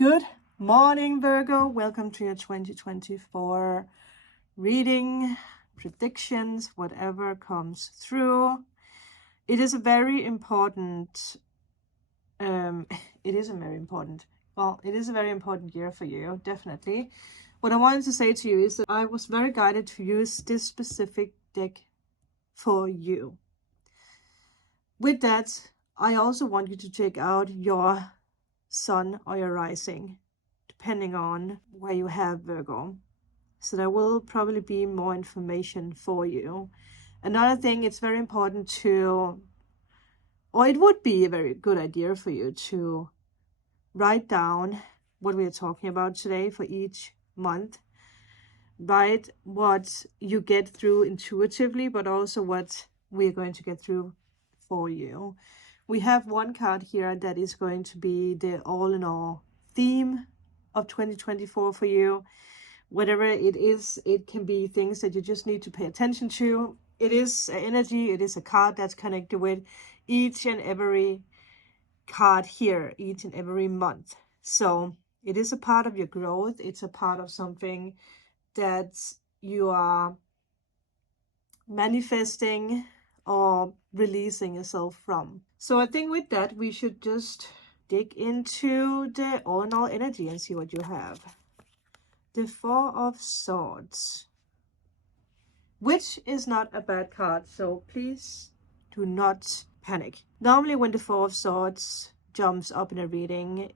Good morning, Virgo. Welcome to your 2024 reading, predictions, whatever comes through. It is a very important, it is a very important year for you, definitely. What I wanted to say to you is that I was very guided to use this specific deck for you. With that, I also want you to check out your sun or your rising, depending on where you have Virgo. So there will probably be more information for you. Another thing, it's very important to, or it would be a very good idea for you to write down what we are talking about today for each month. Write what you get through intuitively, but also what we're going to get through for you. We have one card here that is going to be the all-in-all theme of 2024 for you. Whatever it is, it can be things that you just need to pay attention to. It is an energy, it is a card that's connected with each and every card here, each and every month. So it is a part of your growth. It's a part of something that you are manifesting or releasing yourself from. So I think with that, we should just dig into the all-in-all energy and see what you have. The Four of Swords, which is not a bad card, so please do not panic. Normally when the Four of Swords jumps up in a reading,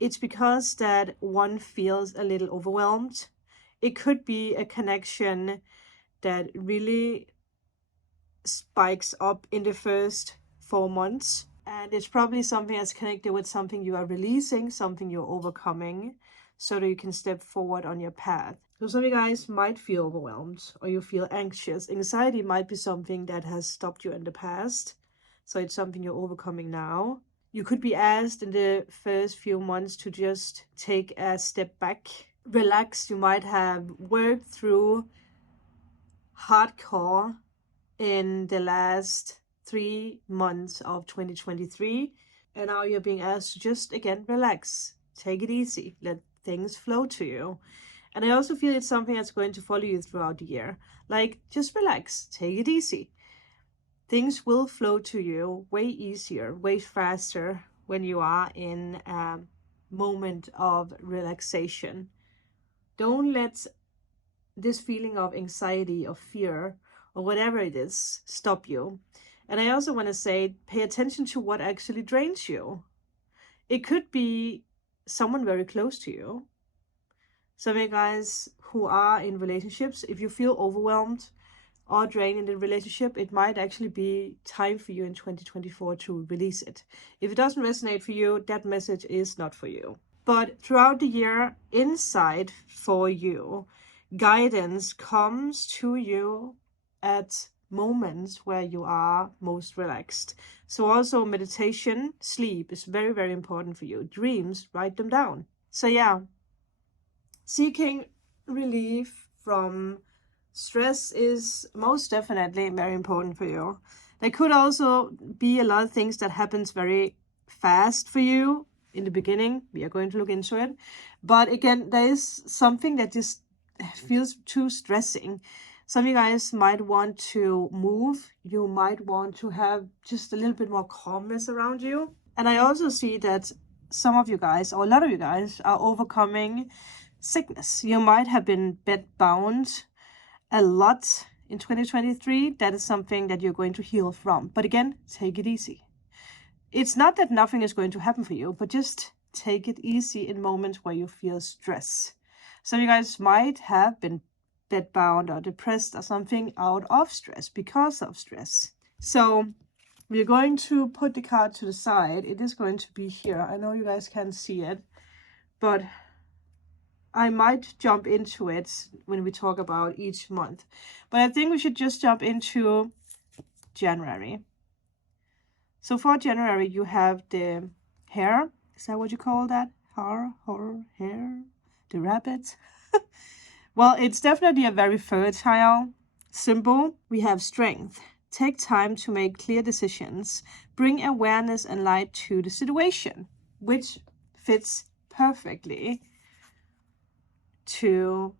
it's because that one feels a little overwhelmed. It could be a connection that really spikes up in the first 4 months, and it's probably something that's connected with something you are releasing, something you're overcoming, so that you can step forward on your path. So some of you guys might feel overwhelmed, or you feel anxious. Anxiety might be something that has stopped you in the past, so it's something you're overcoming now. You could be asked in the first few months to just take a step back, relax. You might have worked through hardcore in the last 3 months of 2023, and now you're being asked to just again relax, take it easy, let things flow to you. And I also feel it's something that's going to follow you throughout the year. Like, just relax, take it easy. Things will flow to you way easier, way faster when you are in a moment of relaxation. Don't let this feeling of anxiety or fear or whatever it is stop you. And I also want to say, pay attention to what actually drains you. It could be someone very close to you. Some of you guys who are in relationships, if you feel overwhelmed or drained in the relationship, it might actually be time for you in 2024 to release it. If it doesn't resonate for you, that message is not for you. But throughout the year, inside for you, guidance comes to you at moments where you are most relaxed. So also meditation, sleep is very, very important for you. Dreams, write them down. So yeah, seeking relief from stress is most definitely very important for you. There could also be a lot of things that happens very fast for you in the beginning. We are going to look into it. But again, there is something that just feels too stressing. Some of you guys might want to move. You might want to have just a little bit more calmness around you. And I also see that some of you guys, or a lot of you guys, are overcoming sickness. You might have been bed-bound a lot in 2023. That is something that you're going to heal from. But again, take it easy. It's not that nothing is going to happen for you, but just take it easy in moments where you feel stress. Some of you guys might have been bed-bound or depressed or something out of stress, because of stress. So we're going to put the card to the side. It is going to be here. I know you guys can't see it, but I might jump into it when we talk about each month. But I think we should just jump into January. So for January, you have the hare. Is that what you call that? Hare? The rabbit? Well, it's definitely a very fertile symbol. We have strength. Take time to make clear decisions. Bring awareness and light to the situation, which fits perfectly to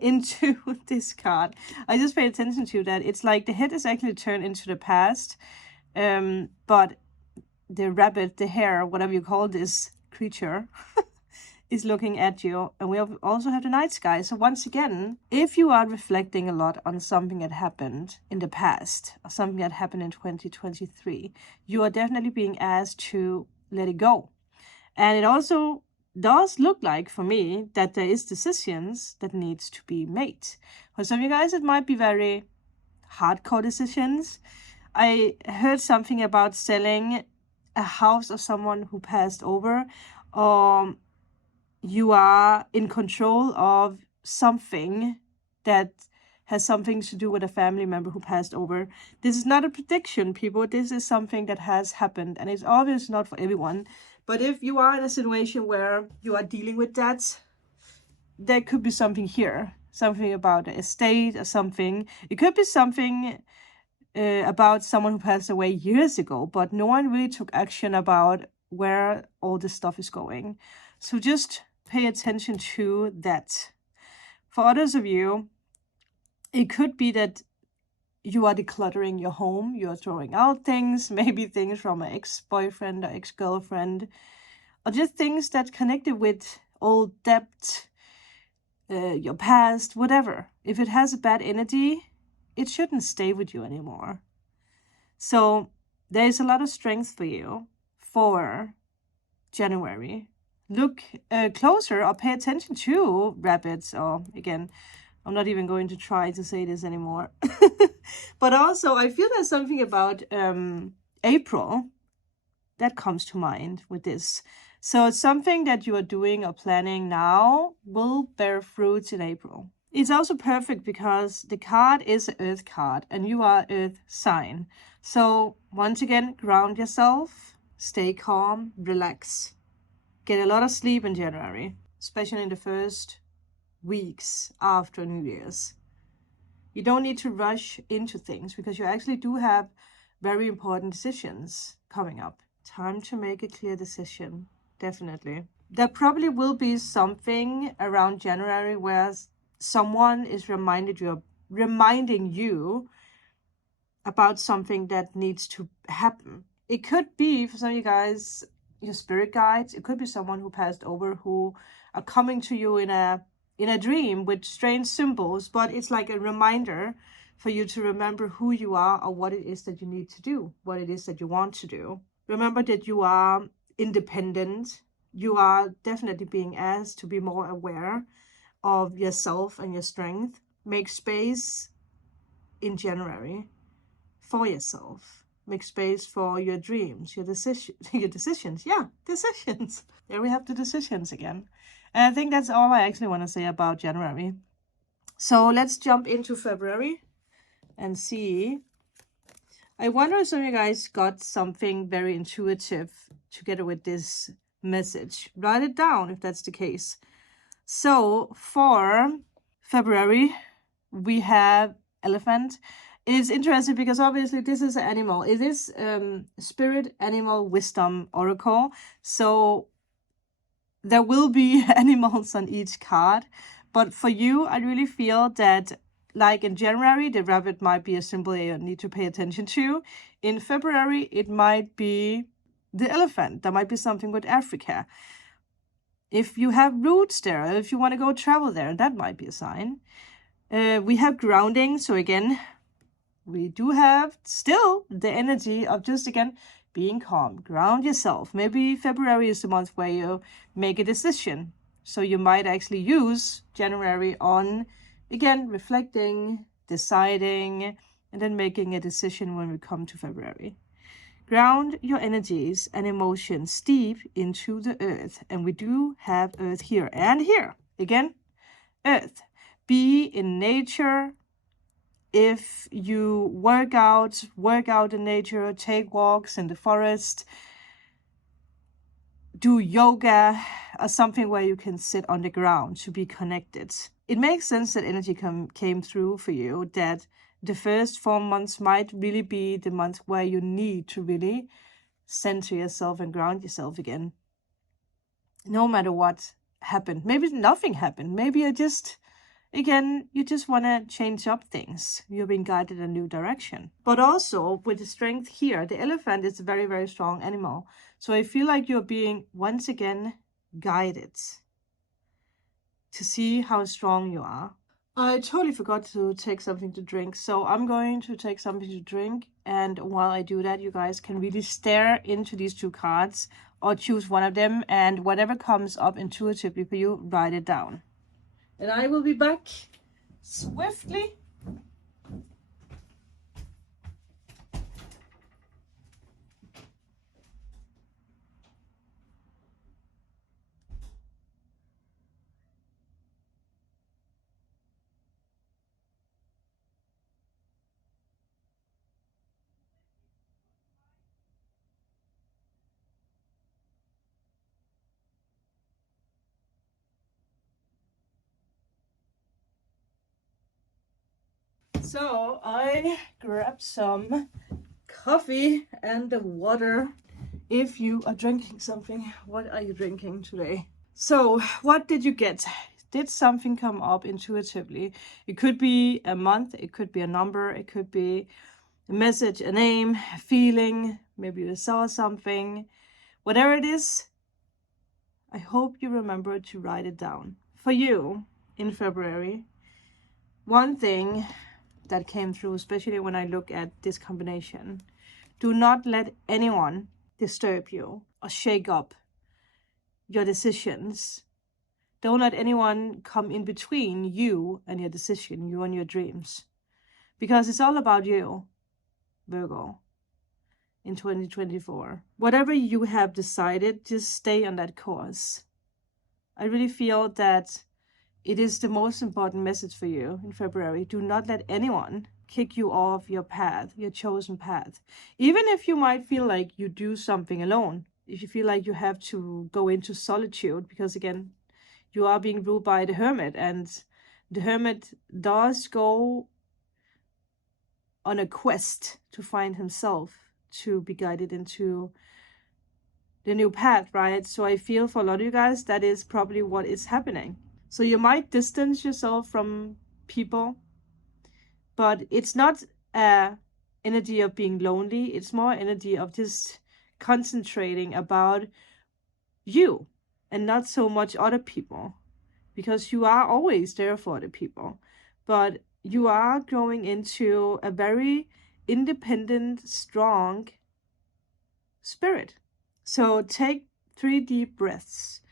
into this card. I just pay attention to that. It's like the head is actually turned into the past, but the rabbit, the hare, whatever you call this creature, is looking at you. And we also have the night sky. So once again, if you are reflecting a lot on something that happened in the past, or something that happened in 2023, you are definitely being asked to let it go. And it also does look like, for me, that there is decisions that needs to be made. For some of you guys, it might be very hardcore decisions. I heard something about selling a house of someone who passed over, or you are in control of something that has something to do with a family member who passed over. This is not a prediction, people. This is something that has happened, and it's obviously not for everyone. But if you are in a situation where you are dealing with that, there could be something here, something about the estate or something. It could be something about someone who passed away years ago, but no one really took action about where all this stuff is going. So just pay attention to that. For others of you, it could be that you are decluttering your home, you are throwing out things, maybe things from an ex-boyfriend or ex-girlfriend, or just things that connected with old debt, your past, whatever. If it has a bad energy, it shouldn't stay with you anymore. So there is a lot of strength for you for January. Look closer or pay attention to rabbits, or again, I'm not even going to try to say this anymore. But also, I feel there's something about April that comes to mind with this. So it's something that you are doing or planning now will bear fruits in April. It's also perfect because the card is an Earth card and you are Earth sign. So once again, ground yourself, stay calm, relax. Get a lot of sleep in January, especially in the first weeks after New Year's. You don't need to rush into things because you actually do have very important decisions coming up. Time to make a clear decision, definitely. There probably will be something around January where someone is reminding you about something that needs to happen. It could be, for some of you guys, your spirit guides. It could be someone who passed over who are coming to you in a dream with strange symbols, but it's like a reminder for you to remember who you are or what it is that you need to do, what it is that you want to do. Remember that you are independent. You are definitely being asked to be more aware of yourself and your strength. Make space in January for yourself. Make space for your dreams, your decisions. Yeah, decisions. There we have the decisions again. And I think that's all I actually want to say about January. So let's jump into February and see. I wonder if some of you guys got something very intuitive together with this message. Write it down if that's the case. So for February, we have elephant. It is interesting because obviously this is an animal. It is spirit, animal, wisdom, oracle. So there will be animals on each card. But for you, I really feel that like in January, the rabbit might be a symbol you need to pay attention to. In February, it might be the elephant. There might be something with Africa. If you have roots there, if you want to go travel there, that might be a sign. We have grounding. So again, we do have still the energy of just, again, being calm. Ground yourself. Maybe February is the month where you make a decision. So you might actually use January on, again, reflecting, deciding, and then making a decision when we come to February. Ground your energies and emotions deep into the earth. And we do have earth here and here. Again, earth. Be in nature. If you work out in nature, take walks in the forest, do yoga, or something where you can sit on the ground to be connected. It makes sense that energy came through for you, that the first 4 months might really be the month where you need to really center yourself and ground yourself again. no matter what happened. Maybe nothing happened. Maybe you just want to change up things. You're being guided in a new direction. But also with the strength here, the elephant is a very, very strong animal. So I feel like you're being once again guided to see how strong you are. I totally forgot to take something to drink, so I'm going to take something to drink, and while I do that, you guys can really stare into these two cards or choose one of them, and whatever comes up intuitively for you, write it down. And I will be back swiftly. So I grabbed some coffee and the water. If you are drinking something, what are you drinking today? So what did you get? Did something come up intuitively? It could be a month, it could be a number, it could be a message, a name, a feeling, maybe you saw something. Whatever it is, I hope you remember to write it down. For you, in February, one thing that came through, especially when I look at this combination, do not let anyone disturb you or shake up your decisions. Don't let anyone come in between you and your decision, you and your dreams. Because it's all about you, Virgo, in 2024. Whatever you have decided, just stay on that course. I really feel that it is the most important message for you in February. Do not let anyone kick you off your path, your chosen path. Even if you might feel like you do something alone, if you feel like you have to go into solitude, because again, you are being ruled by the Hermit, and the Hermit does go on a quest to find himself, to be guided into the new path, right? So I feel for a lot of you guys, that is probably what is happening. So you might distance yourself from people, but it's not a energy of being lonely. It's more energy of just concentrating about you and not so much other people, because you are always there for other people, but you are growing into a very independent, strong spirit. So take 3 deep breaths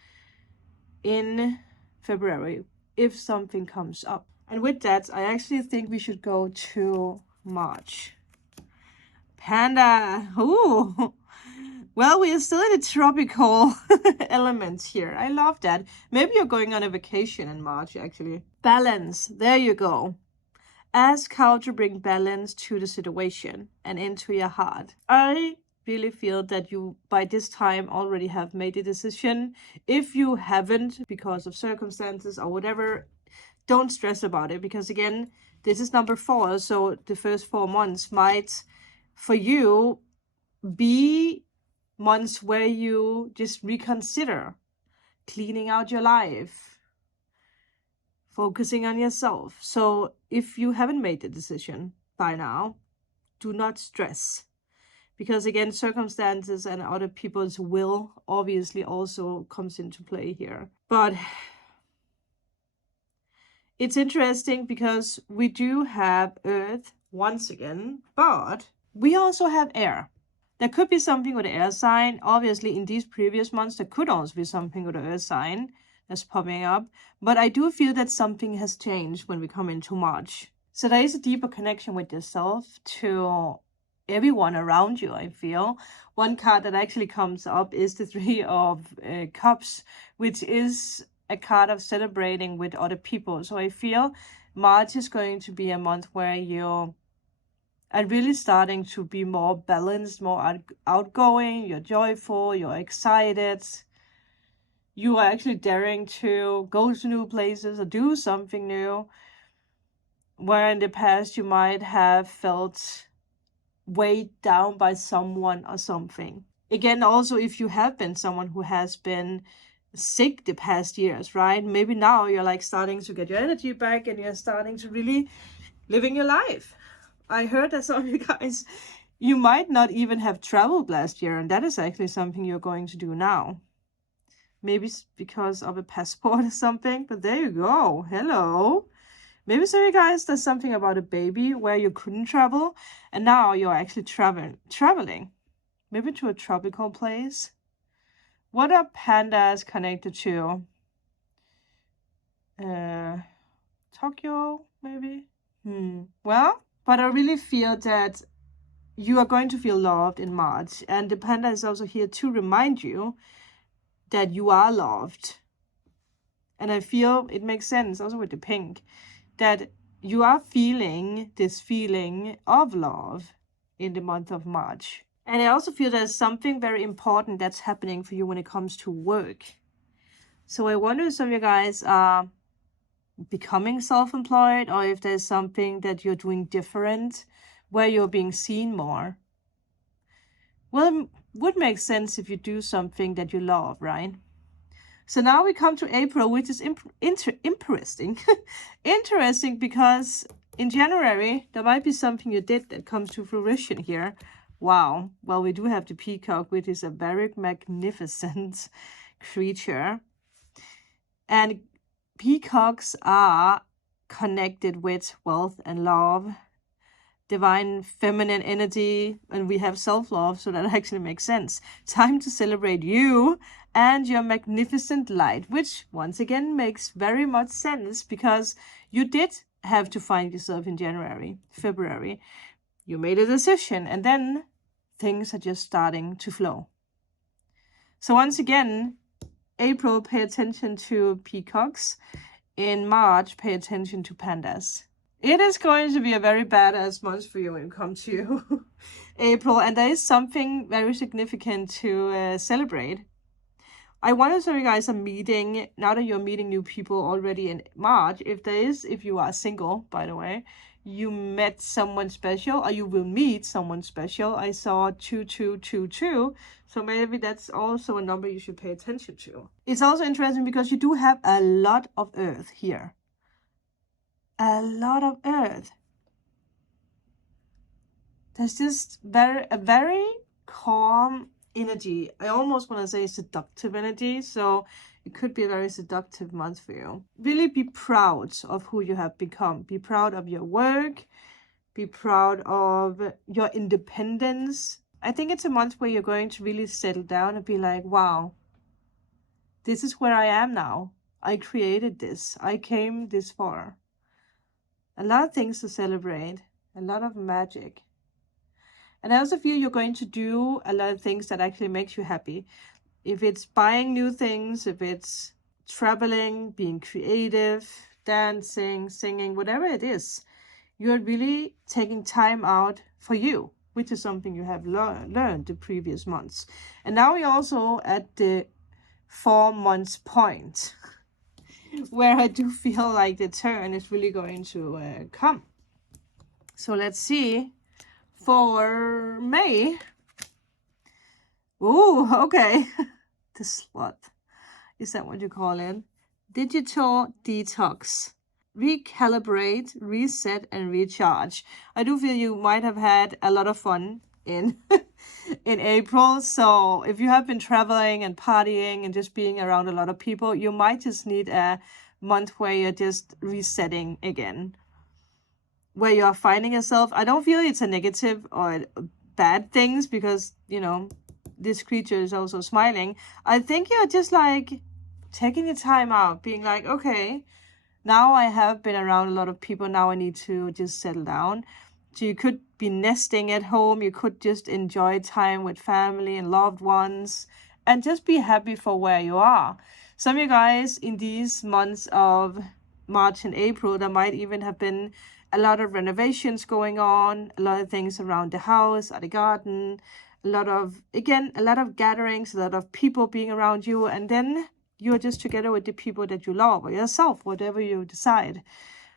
in February if something comes up. And with that, I actually think we should go to March. Panda. Ooh. Well, we are still in a tropical element here. I love that. Maybe you're going on a vacation in March, actually. Balance. There you go. Ask how to bring balance to the situation and into your heart. I really feel that you, by this time, already have made a decision. If you haven't, because of circumstances or whatever, don't stress about it, because again, this is number 4. So the first 4 months might, for you, be months where you just reconsider cleaning out your life, focusing on yourself. So if you haven't made the decision by now, do not stress, because again, circumstances and other people's will obviously also comes into play here. But it's interesting because we do have Earth once again, but we also have air. There could be something with the air sign. Obviously, in these previous months, there could also be something with the earth sign that's popping up. But I do feel that something has changed when we come into March. So there is a deeper connection with yourself to everyone around you, I feel. One card that actually comes up is the 3 of Cups, which is a card of celebrating with other people. So I feel March is going to be a month where you're really starting to be more balanced, more outgoing, you're joyful, you're excited. You are actually daring to go to new places or do something new, where in the past you might have felt weighed down by someone or something. Again, also if you have been someone who has been sick the past years, right? Maybe now you're like starting to get your energy back and you're starting to really living your life. I heard that some of you guys, you might not even have traveled last year, and that is actually something you're going to do now. Maybe it's because of a passport or something, but there you go. Hello. Maybe some of you guys, there's something about a baby where you couldn't travel, and now you're actually traveling. Maybe to a tropical place. What are pandas connected to? Tokyo, maybe? Well, but I really feel that you are going to feel loved in March. And the panda is also here to remind you that you are loved. And I feel it makes sense also with the pink, that you are feeling this feeling of love in the month of March. And I also feel there's something very important that's happening for you when it comes to work. So I wonder if some of you guys are becoming self-employed, or if there's something that you're doing different where you're being seen more. Well, it would make sense if you do something that you love, right? So now we come to April, which is interesting. Interesting because in January, there might be something you did that comes to fruition here. Wow. Well, we do have the peacock, which is a very magnificent creature. And peacocks are connected with wealth and love, divine feminine energy, and we have self-love, so that actually makes sense. Time to celebrate you and your magnificent light, which once again makes very much sense because you did have to find yourself in January, February. You made a decision and then things are just starting to flow. So once again, April, pay attention to peacocks. In March, pay attention to pandas. It is going to be a very badass month for you when it comes to April, and there is something very significant to celebrate. I wonder if you guys are meeting, now that you're meeting new people already in March, if you are single, by the way, you met someone special, or you will meet someone special. I saw 2222, so maybe that's also a number you should pay attention to. It's also interesting because you do have a lot of earth here. A lot of earth. There's just a very calm energy. I almost want to say seductive energy, so it could be a very seductive month for you. Really be proud of who you have become. Be proud of your work. Be proud of your independence. I think it's a month where you're going to really settle down and be like, wow, this is where I am now. I created this. I came this far. A lot of things to celebrate. A lot of magic. And I also feel you're going to do a lot of things that actually makes you happy. If it's buying new things, if it's traveling, being creative, dancing, singing, whatever it is, you're really taking time out for you, which is something you have learned the previous months. And now we're also at the 4 months point, where I do feel like the turn is really going to come. So let's see. For May, oh, okay, the slut, is that what you call it? Digital detox, recalibrate, reset, and recharge. I do feel you might have had a lot of fun in in April. So if you have been traveling and partying and just being around a lot of people, you might just need a month where you're just resetting again, where you are finding yourself. I don't feel it's a negative or bad things because, you know, this creature is also smiling. I think you're just like taking the time out, being like, okay, now I have been around a lot of people. Now I need to just settle down. So you could be nesting at home. You could just enjoy time with family and loved ones and just be happy for where you are. Some of you guys in these months of March and April, there might even have been a lot of renovations going on, a lot of things around the house, at the garden, a lot of gatherings, a lot of people being around you, and then you're just together with the people that you love, or yourself, whatever you decide.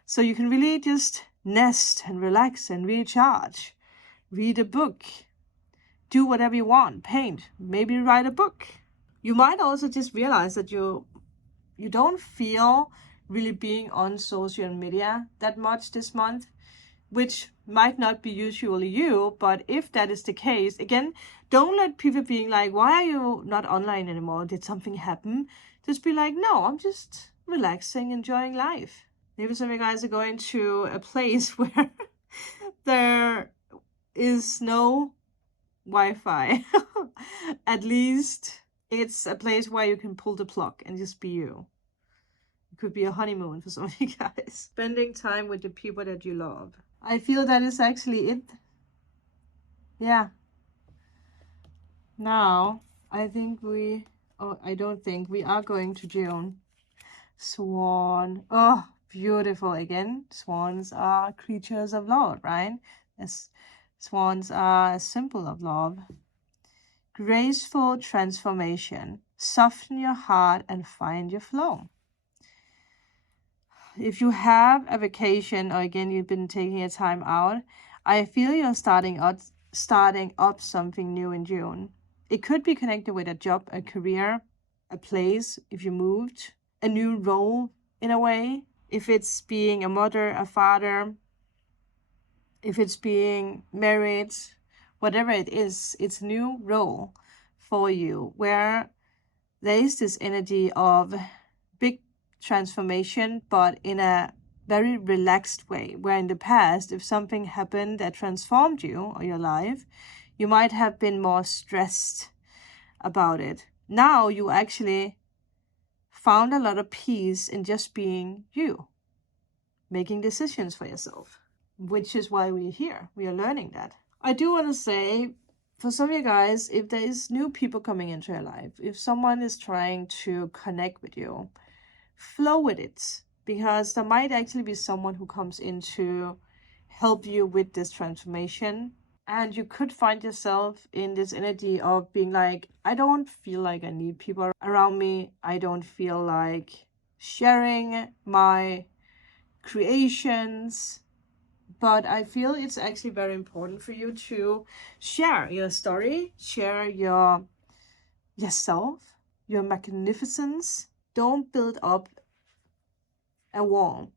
So you can really just nest and relax and recharge, read a book, do whatever you want, paint, maybe write a book. You might also just realize that you don't feel really being on social media that much this month, which might not be usually you. But if that is the case, again, don't let people being like, why are you not online anymore? Did something happen? Just be like, no, I'm just relaxing, enjoying life. Maybe some of you guys are going to a place where there is no Wi-Fi. At least it's a place where you can pull the plug and just be you. It could be a honeymoon for some of you guys. Spending time with the people that you love. I feel that is actually it. Yeah. Now, I think I don't think we are going to June. Swan. Oh, beautiful again. Swans are creatures of love, right? Yes. Swans are a symbol of love. Graceful transformation. Soften your heart and find your flow. If you have a vacation, or again, you've been taking a time out, I feel you're starting up something new in June. It could be connected with a job, a career, a place, if you moved, a new role in a way. If it's being a mother, a father, if it's being married, whatever it is, it's a new role for you where there is this energy of big transformation, but in a very relaxed way, where in the past, if something happened that transformed you or your life, you might have been more stressed about it. Now you actually found a lot of peace in just being you, making decisions for yourself, which is why we're here. We are learning that. I do want to say, for some of you guys, if there is new people coming into your life, if someone is trying to connect with you, flow with it, because there might actually be someone who comes in to help you with this transformation. And you could find yourself in this energy of being like, I don't feel like I need people around me. I don't feel like sharing my creations. But I feel it's actually very important for you to share your story, share yourself, your magnificence. Don't build up a wall.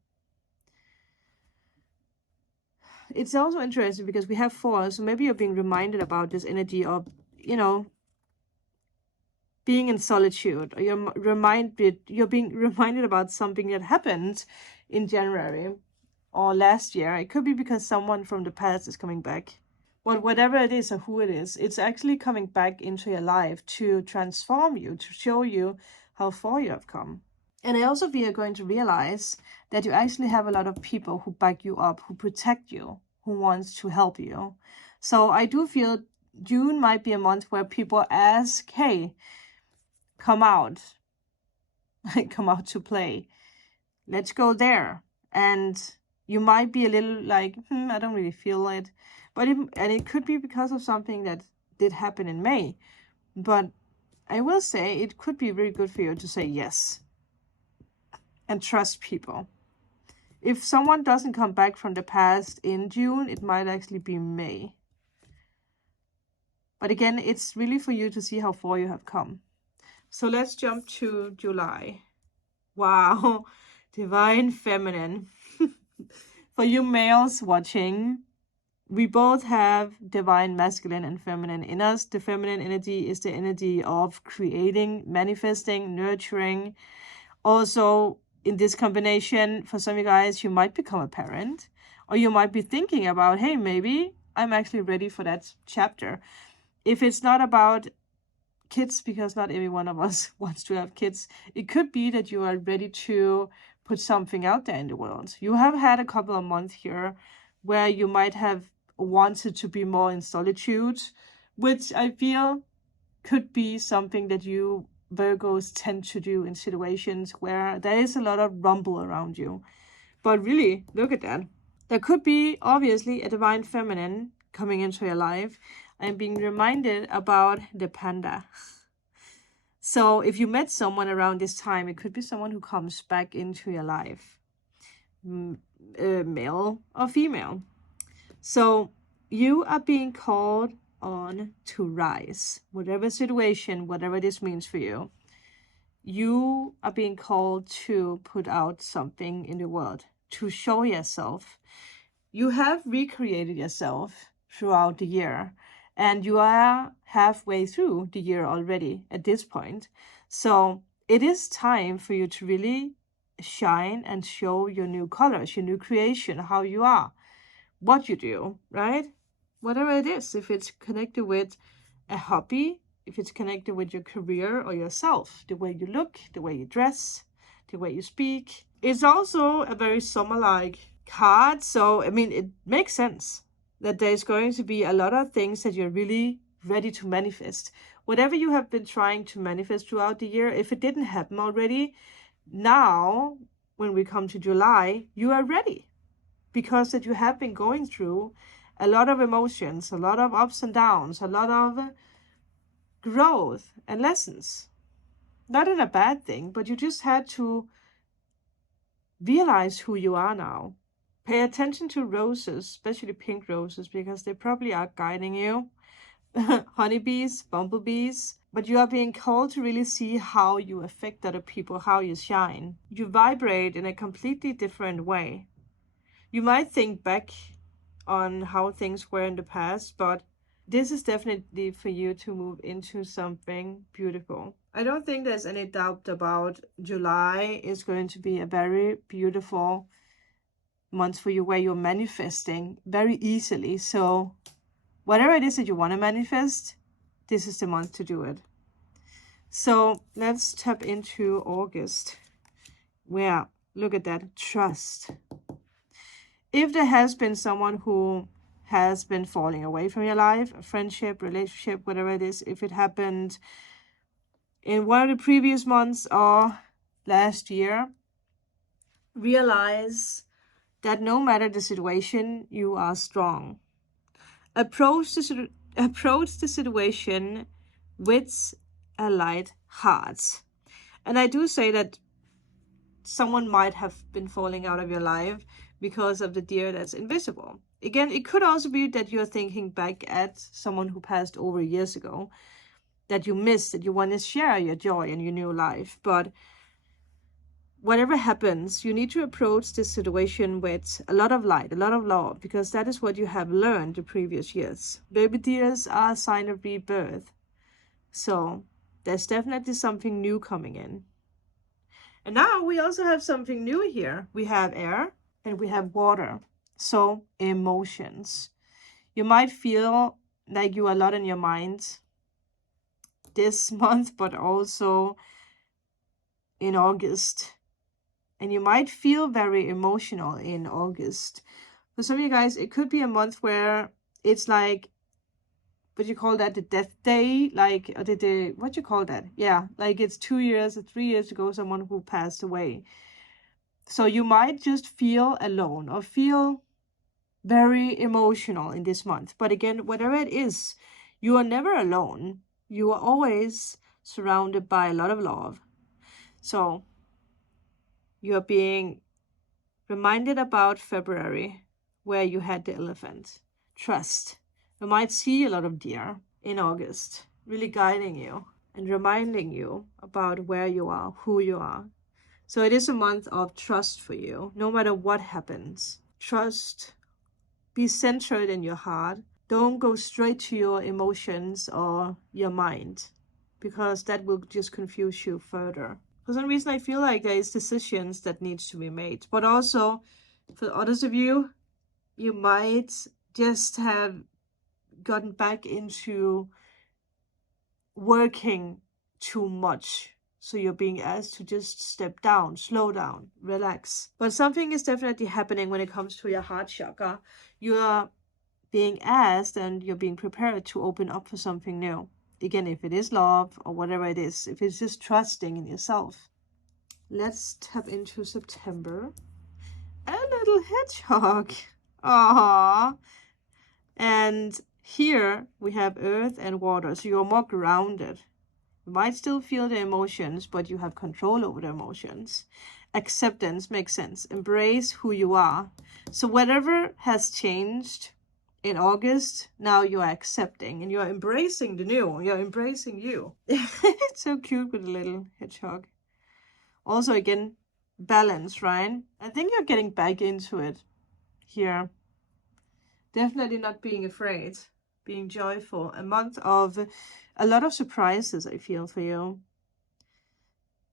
It's also interesting because we have 4, so maybe you're being reminded about this energy of, being in solitude, or you're being reminded about something that happened in January or last year. It could be because someone from the past is coming back. But whatever it is or who it is, it's actually coming back into your life to transform you, to show you how far you have come. And I also feel you're going to realize that you actually have a lot of people who back you up, who protect you, who wants to help you. So I do feel June might be a month where people ask, hey, come out, come out to play. Let's go there. And you might be a little like, I don't really feel it. And it could be because of something that did happen in May. But I will say it could be very good for you to say yes and trust people. If someone doesn't come back from the past in June, it might actually be May. But again, it's really for you to see how far you have come. So let's jump to July. Wow, Divine Feminine. For you males watching, we both have divine masculine and feminine in us. The feminine energy is the energy of creating, manifesting, nurturing. Also, in this combination, for some of you guys, you might become a parent, or you might be thinking about, hey, maybe I'm actually ready for that chapter. If it's not about kids, because not every one of us wants to have kids, it could be that you are ready to put something out there in the world. You have had a couple of months here where you might have wanted to be more in solitude, which I feel could be something that you Virgos tend to do in situations where there is a lot of rumble around you. But really, look at that. There could be, obviously, a divine feminine coming into your life. I'm being reminded about the panda. So if you met someone around this time, it could be someone who comes back into your life, male or female. So you are being called on to rise. Whatever situation, whatever this means for you, you are being called to put out something in the world, to show yourself. You have recreated yourself throughout the year, and you are halfway through the year already at this point. So it is time for you to really shine and show your new colors, your new creation, how you are, what you do, right? Whatever it is, if it's connected with a hobby, if it's connected with your career or yourself, the way you look, the way you dress, the way you speak. It's also a very summer-like card, so I mean, it makes sense that there's going to be a lot of things that you're really ready to manifest. Whatever you have been trying to manifest throughout the year, if it didn't happen already, now when we come to July, you are ready, because that you have been going through a lot of emotions, a lot of ups and downs, a lot of growth and lessons. Not in a bad thing, but you just had to realize who you are now. Pay attention to roses, especially pink roses, because they probably are guiding you. Honeybees, bumblebees. But you are being called to really see how you affect other people, how you shine. You vibrate in a completely different way. You might think back on how things were in the past, but this is definitely for you to move into something beautiful. I don't think there's any doubt about July is going to be a very beautiful month for you, where you're manifesting very easily. So whatever it is that you want to manifest, this is the month to do it. So let's tap into August, where, look at that, trust. If there has been someone who has been falling away from your life, a friendship, relationship, whatever it is, if it happened in one of the previous months or last year, realize that no matter the situation, you are strong. Approach the situation with a light heart. And I do say that someone might have been falling out of your life because of the deer that's invisible. Again, it could also be that you're thinking back at someone who passed over years ago, that you missed, that you want to share your joy and your new life. But whatever happens, you need to approach this situation with a lot of light, a lot of love, because that is what you have learned the previous years. Baby deers are a sign of rebirth. So there's definitely something new coming in. And now we also have something new here. We have air and we have water. So emotions. You might feel like you are a lot in your mind this month, but also in August. And you might feel very emotional in August. For some of you guys, it could be a month where it's like, what you call that, the death day, like, or what you call that? Yeah, like it's 2 years or 3 years ago, someone who passed away. So you might just feel alone or feel very emotional in this month. But again, whatever it is, you are never alone. You are always surrounded by a lot of love. So you are being reminded about February, where you had the elephant. Trust. You might see a lot of deer in August, really guiding you and reminding you about where you are, who you are. So it is a month of trust for you, no matter what happens. Trust. Be centered in your heart. Don't go straight to your emotions or your mind, because that will just confuse you further. For some reason, I feel like there is decisions that needs to be made. But also, for others of you, you might just have gotten back into working too much. So you're being asked to just step down, slow down, relax. But something is definitely happening when it comes to your heart chakra. You are being asked and you're being prepared to open up for something new. Again, if it is love or whatever it is, if it's just trusting in yourself. Let's tap into September. A little hedgehog. Aww. And here we have earth and water, so you're more grounded. You might still feel the emotions, but you have control over the emotions. Acceptance makes sense. Embrace who you are. So whatever has changed in August, now you are accepting and you are embracing the new. You're embracing you. It's so cute with a little hedgehog. Also, again, balance, right? I think you're getting back into it here. Definitely not being afraid, being joyful. A month of a lot of surprises, I feel, for you.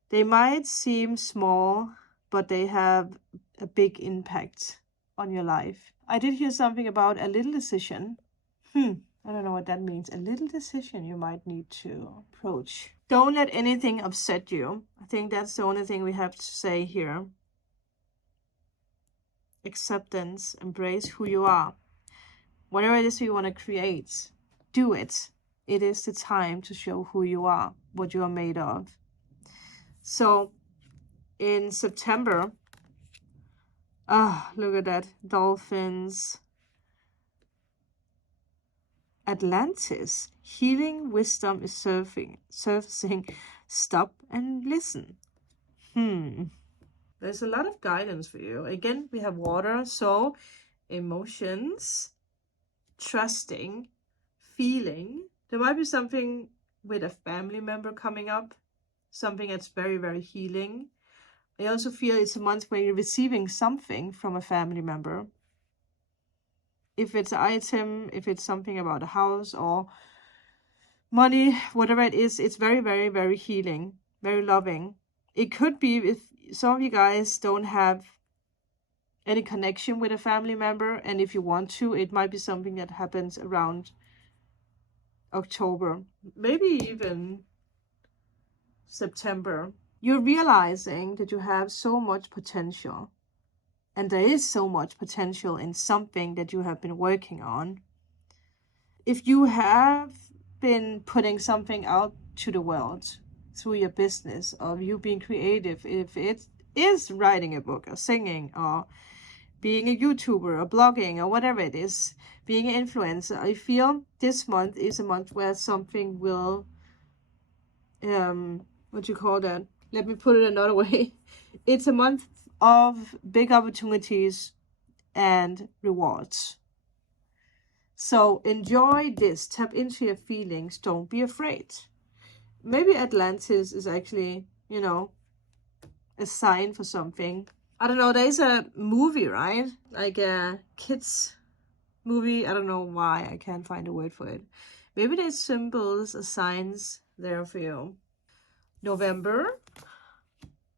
They might seem small, but they have a big impact on your life. I did hear something about a little decision. I don't know what that means. A little decision you might need to approach. Don't let anything upset you. I think that's the only thing we have to say here. Acceptance, embrace who you are. Whatever it is you want to create, do it. It is the time to show who you are, what you are made of. So in September, look at that, dolphins, Atlantis, healing wisdom is surfacing. Stop and listen. There's a lot of guidance for you. Again, we have water, so emotions, trusting, feeling. There might be something with a family member coming up, something that's very, very healing. I also feel it's a month where you're receiving something from a family member. If it's an item, if it's something about a house or money, whatever it is, it's very, very, very healing, very loving. It could be if some of you guys don't have any connection with a family member, and if you want to, it might be something that happens around October, maybe even September. You're realizing that you have so much potential, and there is so much potential in something that you have been working on. If you have been putting something out to the world through your business, or you being creative, if it is writing a book or singing or being a YouTuber or blogging or whatever it is, being an influencer, I feel this month is a month where something will, what you call that? Let me put it another way. It's a month of big opportunities and rewards. So enjoy this, tap into your feelings, don't be afraid. Maybe Atlantis is actually, you know, a sign for something. I don't know, there's a movie, right? Like a kids movie. I don't know why I can't find a word for it. Maybe there's symbols or signs there for you. November,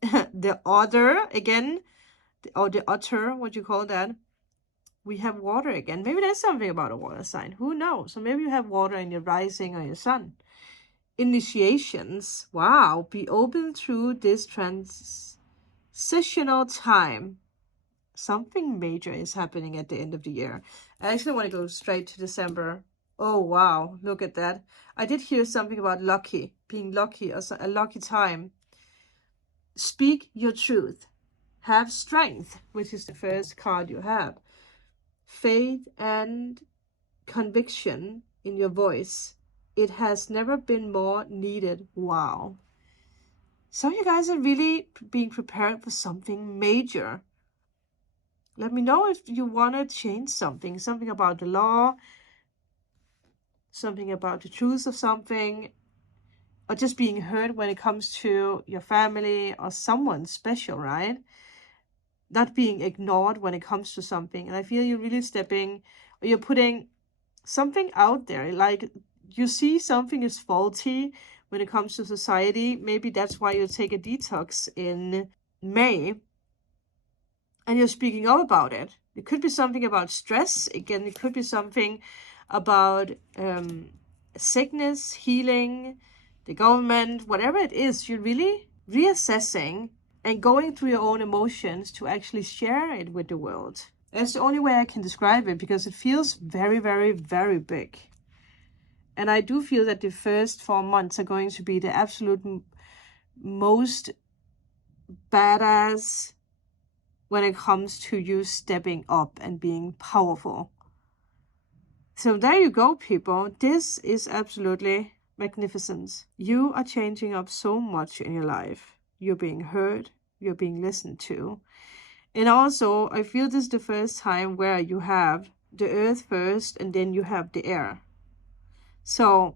the otter again, or the otter, what you call that? We have water again. Maybe there's something about a water sign. Who knows? So maybe you have water in your rising or your sun. Initiations. Wow. Be open through this transitional time. Something major is happening at the end of the year. I actually want to go straight to December. Oh, wow. Look at that. I did hear something about lucky, being lucky, or a lucky time. Speak your truth. Have strength, which is the first card you have. Faith and conviction in your voice. It has never been more needed. Wow. So you guys are really being prepared for something major. Let me know if you want to change something about the law, something about the truth of something, or just being heard when it comes to your family or someone special, right? Not being ignored when it comes to something. And I feel you're really stepping, or you're putting something out there. Like you see something is faulty when it comes to society. Maybe that's why you take a detox in May. And you're speaking up about it. It could be something about stress. Again, it could be something about sickness, healing, the government, whatever it is. You're really reassessing and going through your own emotions to actually share it with the world. That's the only way I can describe it, because it feels very, very, very big. And I do feel that the first 4 months are going to be the absolute most badass when it comes to you stepping up and being powerful. So there you go, people. This is absolutely magnificent. You are changing up so much in your life. You're being heard. You're being listened to. And also, I feel this is the first time where you have the earth first, and then you have the air. So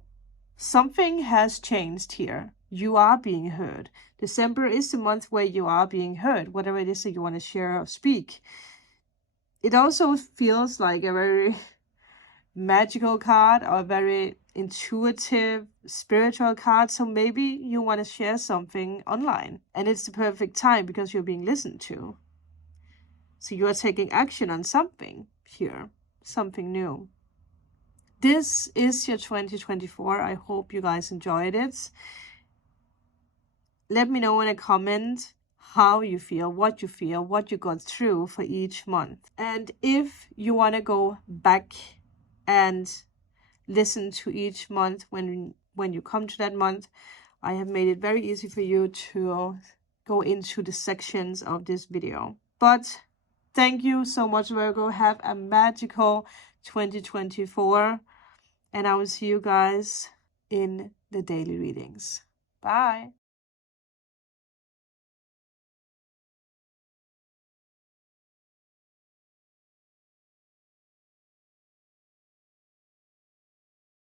something has changed here. You are being heard. December is the month where you are being heard, whatever it is that you want to share or speak. It also feels like a very magical card or a very intuitive, spiritual card. So maybe you want to share something online, and it's the perfect time because you're being listened to. So you are taking action on something here, something new. This is your 2024. I hope you guys enjoyed it. Let me know in a comment how you feel, what you got through for each month. And if you want to go back and listen to each month when you come to that month, I have made it very easy for you to go into the sections of this video. But thank you so much, Virgo. Have a magical 2024. And I will see you guys in the daily readings. Bye.